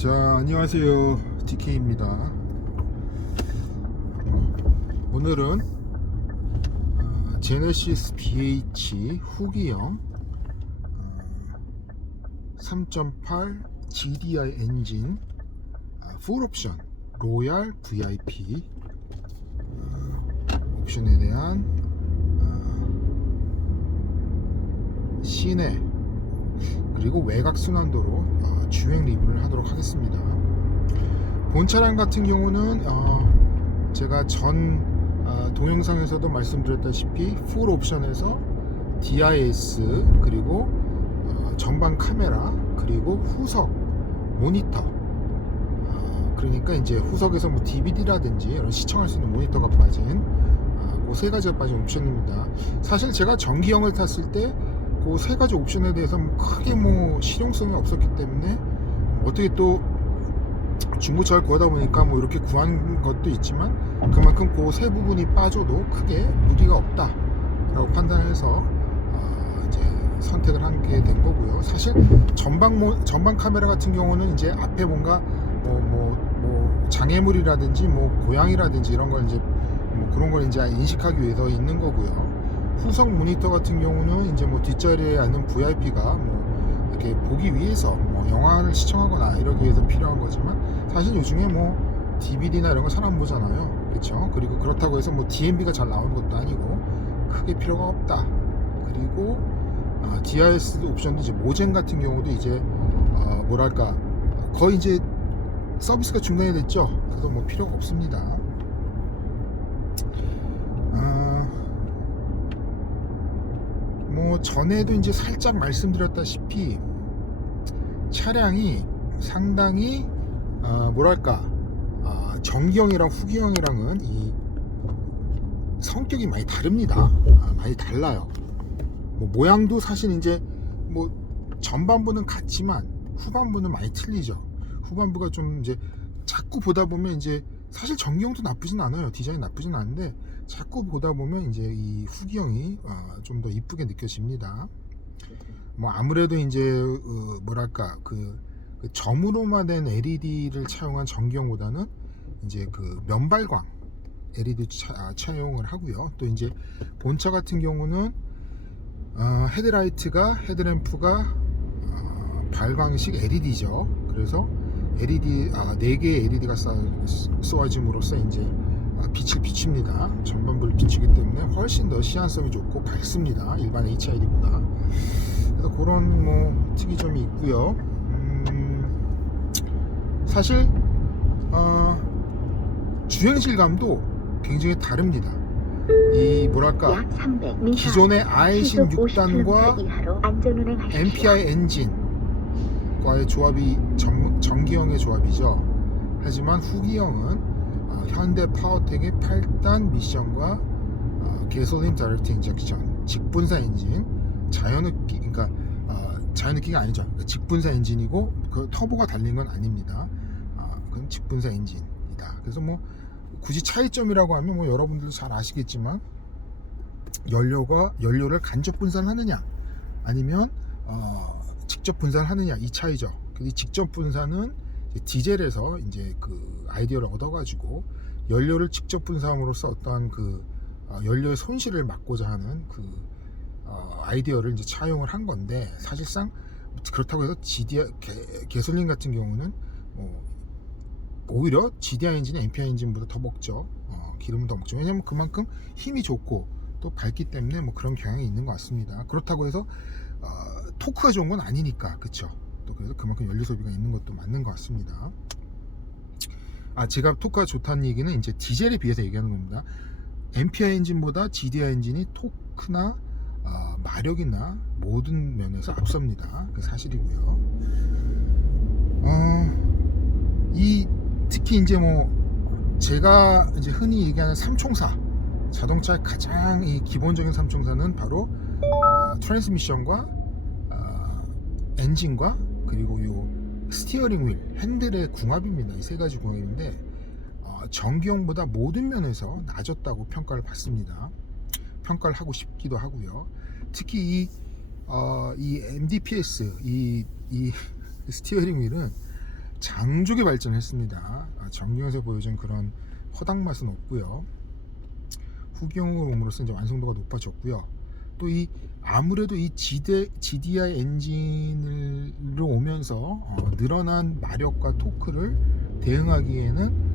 자, 안녕하세요. DK입니다. 오늘은 제네시스 BH 후기형 3.8 GDI 엔진 풀 옵션 로얄 VIP 옵션에 대한 시내 그리고 외곽 순환도로 주행 리뷰를 하도록 하겠습니다. 본 차량 같은 경우는 제가 전 동영상에서도 말씀드렸다시피 풀 옵션에서 DIS 그리고 전방 카메라 그리고 후석 모니터, 그러니까 이제 후석에서 뭐 DVD라든지 이런 시청할 수 있는 모니터가 빠진 그 세 가지가 빠진 옵션입니다. 사실 제가 전기형을 탔을 때 그 세 가지 옵션에 대해서 크게 뭐 실용성이 없었기 때문에 어떻게 또 중고차를 구하다 보니까 뭐 이렇게 구한 것도 있지만 그만큼 그 세 부분이 빠져도 크게 무리가 없다라고 판단해서 이제 선택을 하게 된 거고요. 사실 전방 카메라 같은 경우는 이제 앞에 뭔가 뭐 장애물이라든지 뭐 고양이라든지 이런 걸 이제 뭐 그런 걸 이제 인식하기 위해서 있는 거고요. 후석 모니터 같은 경우는 이제 뭐 뒷자리에 앉는 VIP가 뭐 이렇게 보기 위해서 뭐 영화를 시청하거나 이러기 위해서 필요한 거지만 사실 요즘에 뭐 DVD나 이런 거 잘 안 보잖아요. 그렇죠? 그리고 그렇다고 해서 뭐 DMB가 잘 나오는 것도 아니고 크게 필요가 없다. 그리고 DIS 옵션도 이제 모젠 같은 경우도 이제 뭐랄까 거의 이제 서비스가 중단이 됐죠. 그래서 뭐 필요가 없습니다. 뭐 전에도 이제 살짝 말씀드렸다시피 차량이 상당히 뭐랄까 전기형이랑 후기형이랑은 이 성격이 많이 다릅니다. 많이 달라요. 뭐 모양도 사실 이제 뭐 전반부는 같지만 후반부는 많이 틀리죠. 후반부가 좀 이제 자꾸 보다 보면 이제 사실 전기형도 나쁘진 않아요. 디자인 나쁘진 않은데 자꾸 보다 보면 이제 이 후기형이 좀 더 이쁘게 느껴집니다. 뭐 아무래도 이제 뭐랄까 그 점으로만 된 LED를 차용한 전기형보다는 이제 그 면발광 LED 차용을 하고요. 또 이제 본차 같은 경우는 헤드램프가 발광식 LED죠. 그래서 LED 4개의 LED가 쏘아짐으로써 이제 빛을 비춥니다. 전반부를 비추기 때문에 훨씬 더 시안성이 좋고 밝습니다. 일반 HID보다. 그래서 그런 뭐 특이점이 있고요. 사실 주행 실감도 굉장히 다릅니다. 이 뭐랄까 기존의 i16단과 MPI 엔진과의 조합이 전기형의 조합이죠. 하지만 후기형은 현대 파워텍의 8단 미션과 게솔린 다이렉트 인젝션 직분사 엔진, 자연흡기가 아니죠. 직분사 엔진이고 그 터보가 달린 건 아닙니다. 그건 직분사 엔진이다. 그래서 뭐 굳이 차이점이라고 하면 뭐 여러분들도 잘 아시겠지만 연료를 간접 분산을 하느냐 아니면 직접 분산을 하느냐 이 차이죠. 근데 직접 분산은 디젤에서 이제 그 아이디어를 얻어가지고 연료를 직접 분사함으로써 어떠한 그 연료의 손실을 막고자 하는 그 아이디어를 이제 차용을 한 건데, 사실상 그렇다고 해서 게솔린 같은 경우는 오히려 GDI 엔진이 MPI 엔진보다 더 먹죠. 기름을 더 먹죠. 왜냐면 그만큼 힘이 좋고 또 밝기 때문에 뭐 그런 경향이 있는 것 같습니다. 그렇다고 해서 토크가 좋은 건 아니니까, 그쵸? 또 그래서 그만큼 연료 소비가 있는 것도 맞는 것 같습니다. 제가 토크가 좋다는 얘기는 이제 디젤에 비해서 얘기하는 겁니다. MPI 엔진보다 GDI 엔진이 토크나 마력이나 모든 면에서 앞섭니다. 그 사실이고요. 특히 이제 뭐 제가 이제 흔히 얘기하는 삼총사, 자동차의 가장 이 기본적인 삼총사는 바로 트랜스미션과 엔진과 그리고 요 스티어링 휠, 핸들의 궁합입니다. 이 세 가지 궁합인데 전기형보다 모든 면에서 낮았다고 평가를 받습니다. 평가를 하고 싶기도 하고요. 특히 이 MDPS 이 스티어링 휠은 장족의 발전했습니다. 전기형에서 보여준 그런 허당 맛은 없고요. 후기형으로 옴으로써 이제 완성도가 높아졌고요. 또 이 아무래도 이 GDI 엔진으로 오면서 늘어난 마력과 토크를 대응하기에는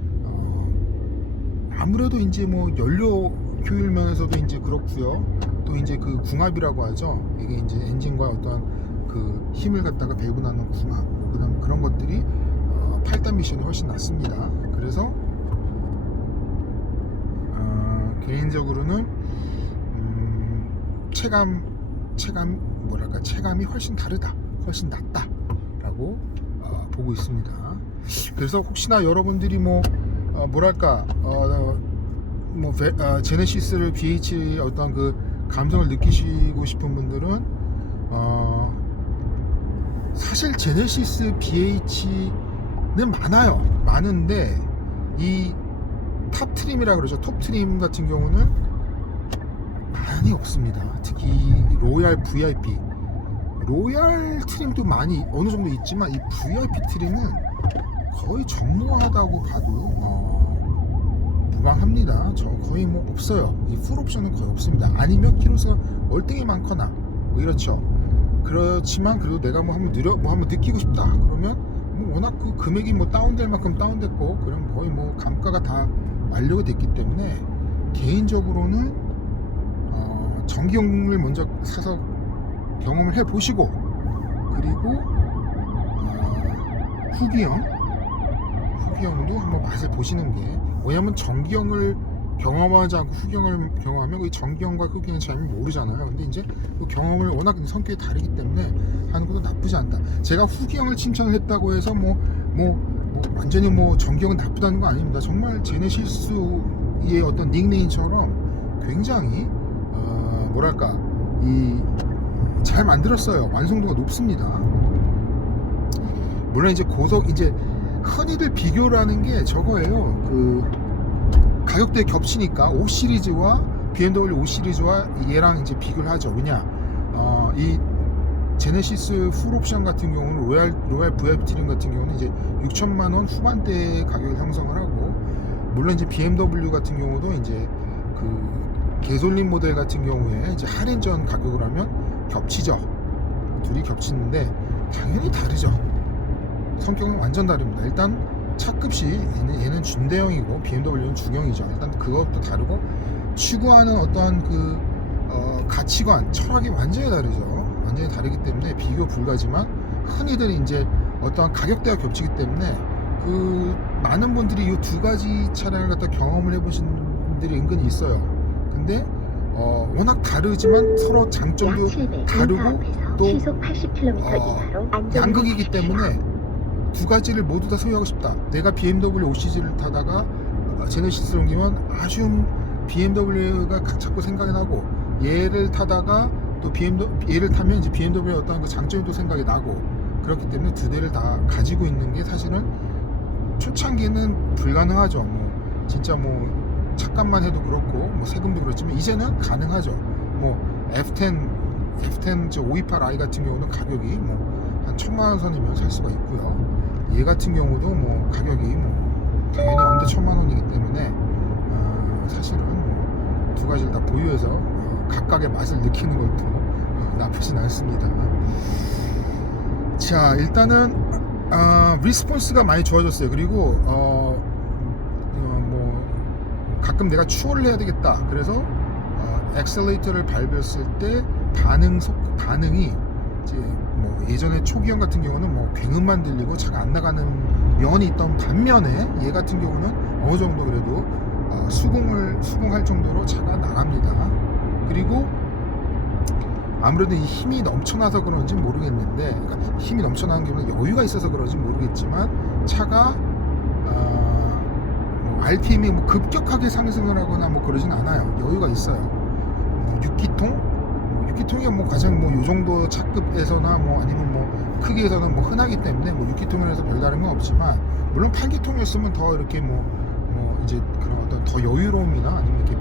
아무래도 이제 뭐 연료 효율 면에서도 이제 그렇고요. 또 이제 그 궁합이라고 하죠. 이게 이제 엔진과 어떤 그 힘을 갖다가 배분하는 궁합, 그다음 그런 것들이 8단 미션이 훨씬 낫습니다. 그래서 개인적으로는 체감이 훨씬 다르다, 훨씬 낫다라고 보고 있습니다. 그래서 혹시나 여러분들이 제네시스를 BH 어떤 그 감성을 느끼시고 싶은 분들은 사실 제네시스 BH는 많은데 이 탑 트림이라 그러죠. 톱 트림 같은 경우는 많이 없습니다. 특히 로얄 VIP, 로얄 트림도 많이 어느 정도 있지만 이 VIP 트림은 거의 전무하다고 봐도 무방합니다. 저 거의 뭐 없어요. 이 풀 옵션은 거의 없습니다. 아니면 키로수가 월등히 많거나 뭐 이렇죠. 그렇지만 그래도 내가 한번 한번 느끼고 싶다 그러면 워낙 그 금액이 다운될 만큼 다운됐고 그럼 거의 감가가 다 완료가 됐기 때문에 개인적으로는 전기형을 먼저 사서 경험을 해 보시고 그리고 후기형도 한번 맛을 보시는 게, 왜냐면 전기형을 경험하지 않고 후기형을 경험하면 그 전기형과 후기형의 차이를 모르잖아요. 근데 이제 그 경험을 워낙 성격이 다르기 때문에 하는 것도 나쁘지 않다. 제가 후기형을 칭찬을 했다고 해서 완전히 전기형은 나쁘다는 거 아닙니다. 정말 제네시스의 어떤 닉네임처럼 굉장히 잘 만들었어요. 완성도가 높습니다. 물론 이제 흔히들 비교를 하는 게 저거예요. 그 가격대 겹치니까 5 시리즈와 BMW 5 시리즈와 얘랑 이제 비교를 하죠. 왜냐, 이 제네시스 풀옵션 같은 경우는 로얄 VIP 트림 같은 경우는 이제 6천만 원 후반대 가격을 형성을 하고, 물론 이제 BMW 같은 경우도 이제 그 개솔린 모델 같은 경우에 이제 할인 전 가격을 하면 겹치죠. 둘이 겹치는데 당연히 다르죠. 성격은 완전 다릅니다. 일단 차급시 얘는 준대형이고 BMW는 중형이죠. 일단 그것도 다르고 추구하는 어떤 그 가치관, 철학이 완전히 다르죠. 완전히 다르기 때문에 비교 불가지만 흔히들 이제 어떠한 가격대가 겹치기 때문에 그 많은 분들이 이 두 가지 차량을 갖다 경험을 해보신 분들이 은근히 있어요. 근데 워낙 다르지만 서로 장점도 다르고 또 양극이기 때문에 두 가지를 모두 다 소유하고 싶다. 내가 BMW 5 시리즈를 타다가 제네시스를 옮기면 아쉬움 BMW가 자꾸 생각이 나고, 얘를 타다가 또 얘를 타면 이제 BMW의 어떤 그 장점이 또 생각이 나고, 그렇기 때문에 두 대를 다 가지고 있는 게 사실은 초창기에는 불가능하죠. 진짜 착값만 해도 그렇고 세금도 그렇지만 이제는 가능하죠. F10 528i 같은 경우는 가격이 한 1,000만 원 선이면 살 수가 있고요. 얘 같은 경우도 가격이 당연히 언더 1,000만 원이기 때문에 사실은 두 가지를 다 보유해서 각각의 맛을 느끼는 것도 나쁘진 않습니다. 자, 일단은 리스폰스가 많이 좋아졌어요. 그리고 가끔 내가 추월을 해야 되겠다. 그래서 엑셀레이터를 밟았을 때 반응이 이제 예전에 초기형 같은 경우는 굉음만 들리고 차가 안 나가는 면이 있던 반면에 얘 같은 경우는 어느 정도 그래도 수긍할 정도로 차가 나갑니다. 그리고 아무래도 이 힘이 넘쳐나서 그런지 모르겠는데, 그러니까 힘이 넘쳐나는 게 여유가 있어서 그런지 모르겠지만 차가 RPM이 급격하게 상승을 하거나 그러진 않아요. 여유가 있어요. 6기통이 가장 요 정도 차급에서나 아니면 크기에서는 흔하기 때문에 6기통이라서 별다른 건 없지만, 물론 8기통이었으면 더 이렇게 이제 그런 어떤 더 여유로움이나 아니면 이렇게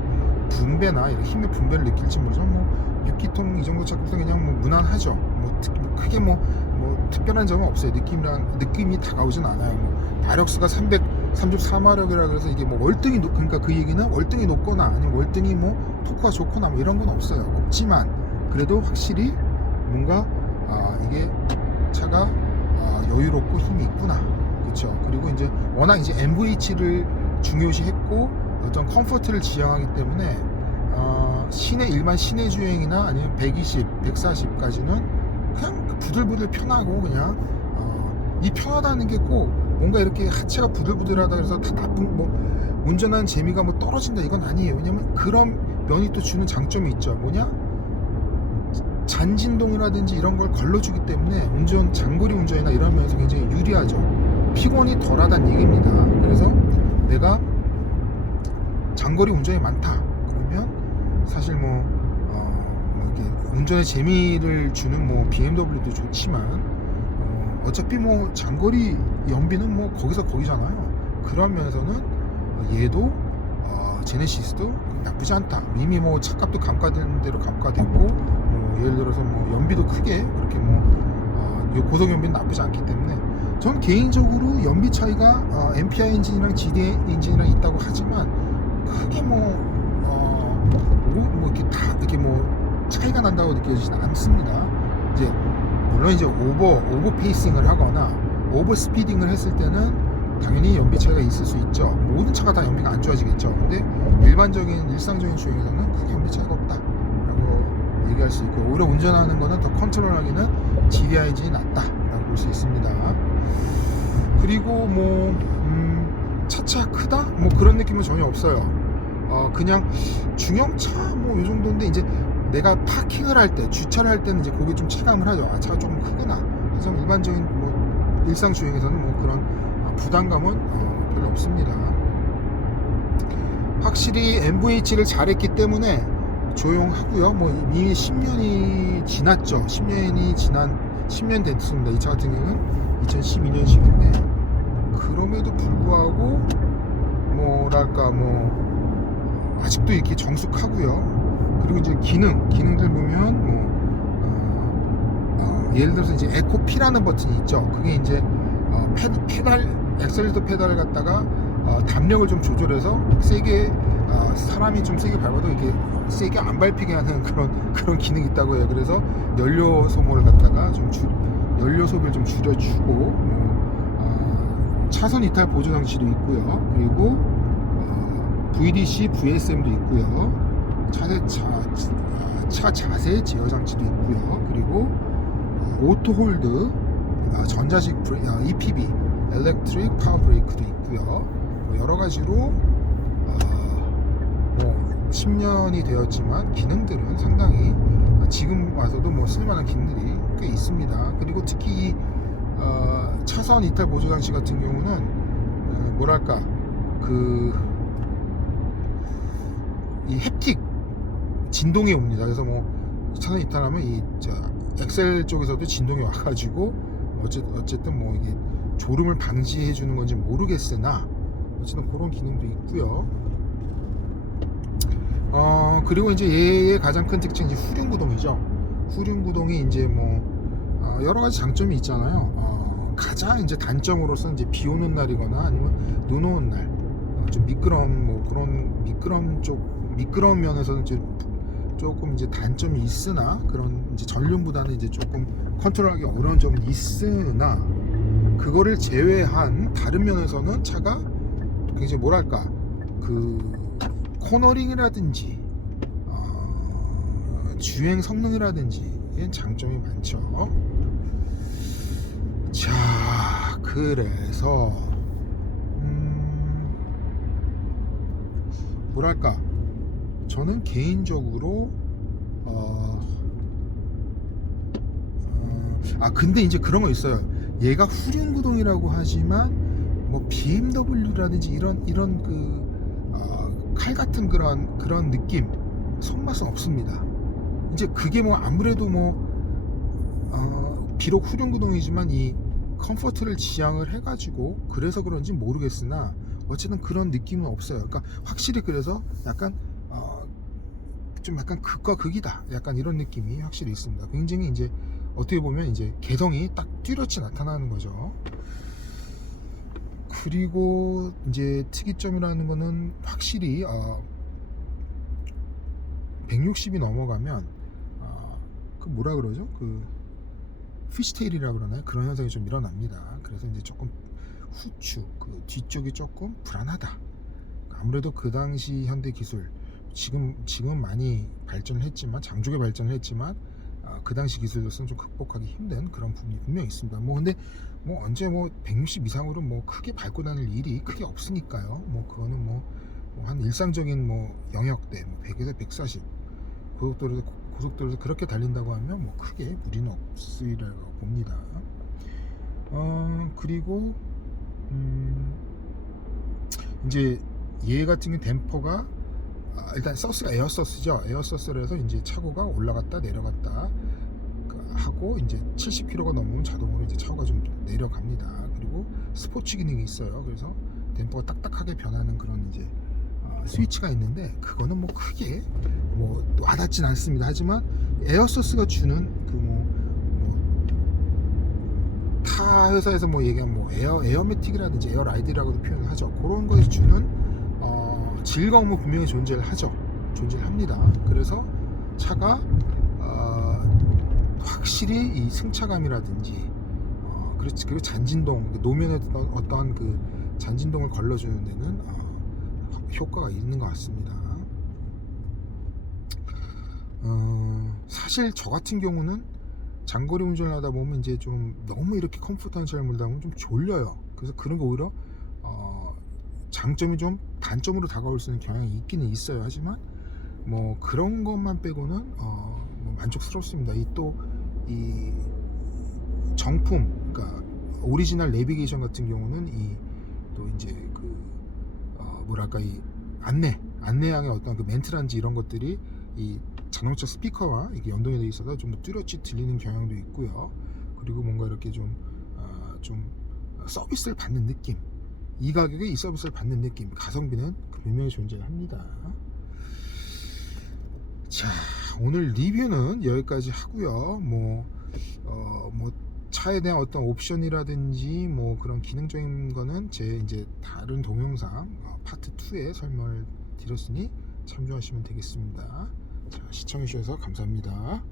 분배나 이렇게 힘의 분배를 느낄지 모르죠. 6기통 이 정도 차급은 그냥 무난하죠. 크게 특별한 점은 없어요. 느낌이 다가오진 않아요. 뭐 마력수가 334마력이라 그래서 이게 뭐 월등히 그러니까 그 얘기는 월등히 높거나 아니면 월등히 뭐 토크가 좋거나 뭐 이런 건 없어요. 없지만 그래도 확실히 뭔가 이게 차가 여유롭고 힘이 있구나. 그렇죠. 그리고 이제 워낙 이제 MVH를 중요시했고 어떤 컴포트를 지향하기 때문에 일반 시내 주행이나 아니면 120, 140까지는 그냥 부들부들 편하고 그냥 이 편하다는 게 꼭 뭔가 이렇게 하체가 부들부들하다 그래서 다 나쁜 뭐 운전하는 재미가 뭐 떨어진다 이건 아니에요. 왜냐면 그런 면이 또 주는 장점이 있죠. 뭐냐? 잔진동이라든지 이런 걸 걸러주기 때문에 장거리 운전이나 이런 면에서 굉장히 유리하죠. 피곤이 덜하다는 얘기입니다. 그래서 내가 장거리 운전이 많다 그러면 사실 이렇게 운전의 재미를 주는 뭐 BMW도 좋지만 어차피 뭐 장거리 연비는 뭐 거기서 거기잖아요. 그런 면에서는 얘도 제네시스도 나쁘지 않다. 이미 뭐 차값도 감가된 대로 감가됐고 뭐 예를 들어서 뭐 연비도 크게 그렇게 고속 연비는 나쁘지 않기 때문에 전 개인적으로 연비 차이가 MPI 엔진이랑 GD 엔진이랑 있다고 하지만 크게 이렇게 차이가 난다고 느껴지진 않습니다. 이제 물론 이제 오버 페이싱을 하거나 오버 스피딩을 했을 때는 당연히 연비 차이가 있을 수 있죠. 모든 차가 다 연비가 안 좋아지겠죠. 근데 일상적인 주행에서는 크게 연비 차이가 없다라고 얘기할 수 있고 오히려 운전하는 거는 더 컨트롤하기는 GDI 엔진이 낫다라고 볼 수 있습니다. 그리고 차차 크다? 뭐 그런 느낌은 전혀 없어요. 그냥 중형차 뭐 이 정도인데 이제 내가 파킹을 할 때, 주차를 할 때는 이제 그게 좀 체감을 하죠. 차가 조금 크구나. 그래서 일반적인 일상 주행에서는 뭐 그런 부담감은 별로 없습니다. 확실히 MVH를 잘했기 때문에 조용하고요. 뭐 이미 10년이 지났죠. 10년 됐습니다. 이 차 같은 경우는 2012년식인데 그럼에도 불구하고 뭐랄까 아직도 이렇게 정숙하고요. 그리고 이제 기능들 보면 예를 들어서 이제 에코피라는 버튼이 있죠. 그게 이제 엑셀레이터 페달을 갖다가 담력을 좀 조절해서 세게 사람이 좀 세게 밟아도 이게 세게 안 밟히게 하는 그런 기능이 있다고 해요. 그래서 연료 소모를 갖다가 연료 소비를 좀 줄여주고 차선 이탈 보조 장치도 있고요. 그리고 VDC, VSM도 있고요. 차 자세 제어 장치도 있고요. 그리고 오토 홀드, 전자식 EPB, 엘렉트릭 파워 브레이크도 있고요. 여러 가지로 10년이 되었지만 기능들은 상당히 지금 와서도 쓸만한 기능들이 꽤 있습니다. 그리고 특히 차선 이탈 보조 장치 같은 경우는 뭐랄까 이 햅틱 진동이 옵니다. 그래서 차선 이탈하면 이 엑셀 쪽에서도 진동이 와가지고 어쨌든 이게 졸음을 방지해 주는 건지 모르겠으나 어쨌든 그런 기능도 있고요. 그리고 이제 얘의 가장 큰 특징이 이제 후륜 구동이죠. 후륜 구동이 이제 여러 가지 장점이 있잖아요. 가장 이제 단점으로서는 이제 비 오는 날이거나 아니면 눈 오는 날 좀 미끄러운 면에서는 이제 조금 이제 단점이 있으나 그런 이제 전륜보다는 이제 조금 컨트롤하기 어려운 점은 있으나 그거를 제외한 다른 면에서는 차가 굉장히 뭐랄까 코너링이라든지 주행 성능이라든지 장점이 많죠. 자, 그래서 뭐랄까 저는 개인적으로 근데 이제 그런 거 있어요. 얘가 후륜 구동이라고 하지만 BMW라든지 이런 칼 같은 그런 느낌 손맛은 없습니다. 이제 그게 아무래도 비록 후륜 구동이지만 이 컴포트를 지향을 해가지고 그래서 그런지 모르겠으나 어쨌든 그런 느낌은 없어요. 그러니까 확실히 그래서 약간 좀 약간 극과 극이다. 약간 이런 느낌이 확실히 있습니다. 굉장히 이제 어떻게 보면 이제 개성이 딱 뚜렷이 나타나는 거죠. 그리고 이제 특이점이라는 거는 확실히 160이 넘어가면 그 뭐라 그러죠? 그 피시테일이라 그러나요? 그런 현상이 좀 일어납니다. 그래서 이제 조금 후축, 그 뒤쪽이 조금 불안하다. 아무래도 그 당시 현대 기술, 지금 많이 발전을 했지만, 장족의 발전을 했지만 그 당시 기술로서는 좀 극복하기 힘든 그런 부분이 분명히 있습니다. 뭐 근데 뭐 언제 뭐 160 이상으로 뭐 크게 밟고 다닐 일이 크게 없으니까요. 뭐 그거는 뭐 한 일상적인 뭐 영역대 뭐 100에서 140 고속도로에서 그렇게 달린다고 하면 뭐 크게 무리는 없으리라고 봅니다. 그리고 이제 얘 같은 경우 댐퍼가 일단 서스가 에어서스죠. 에어서스라서 이제 차고가 올라갔다 내려갔다 하고 이제 70km가 넘으면 자동으로 이제 차고가 좀 내려갑니다. 그리고 스포츠 기능이 있어요. 그래서 댐퍼가 딱딱하게 변하는 그런 이제 스위치가 있는데 그거는 뭐 크게 뭐 와닿진 않습니다. 하지만 에어서스가 주는 그 타 회사에서 뭐 얘기하면 뭐 에어매틱이라든지 에어라이드라고도 표현을 하죠. 그런 것이 주는 즐거움은 분명히 존재합니다. 그래서 차가 확실히 이 승차감이라든지 그리고 잔진동, 노면에 어떠한 그 잔진동을 걸러주는 데는 효과가 있는 것 같습니다. 사실 저 같은 경우는 장거리 운전을 하다 보면 이제 좀 너무 이렇게 컴포트한 차를 몰다 보면 좀 졸려요. 그래서 그런 거 오히려 장점이 좀 단점으로 다가올 수 있는 경향이 있기는 있어요. 하지만 뭐 그런 것만 빼고는 뭐 만족스럽습니다. 이 정품, 그러니까 오리지널 내비게이션 같은 경우는 또 이제 그 뭐랄까 이 안내양의 어떤 그 멘트란지 이런 것들이 이 자동차 스피커와 이게 연동이 되어 있어서 좀 더 뚜렷이 들리는 경향도 있고요. 그리고 뭔가 이렇게 좀 서비스를 받는 느낌, 이 가격에 이 서비스를 받는 느낌, 가성비는 분명히 존재합니다. 자, 오늘 리뷰는 여기까지 하고요. 뭐 차에 대한 어떤 옵션이라든지 뭐 그런 기능적인 거는 제 이제 다른 동영상 파트 2에 설명을 드렸으니 참조하시면 되겠습니다. 자, 시청해 주셔서 감사합니다.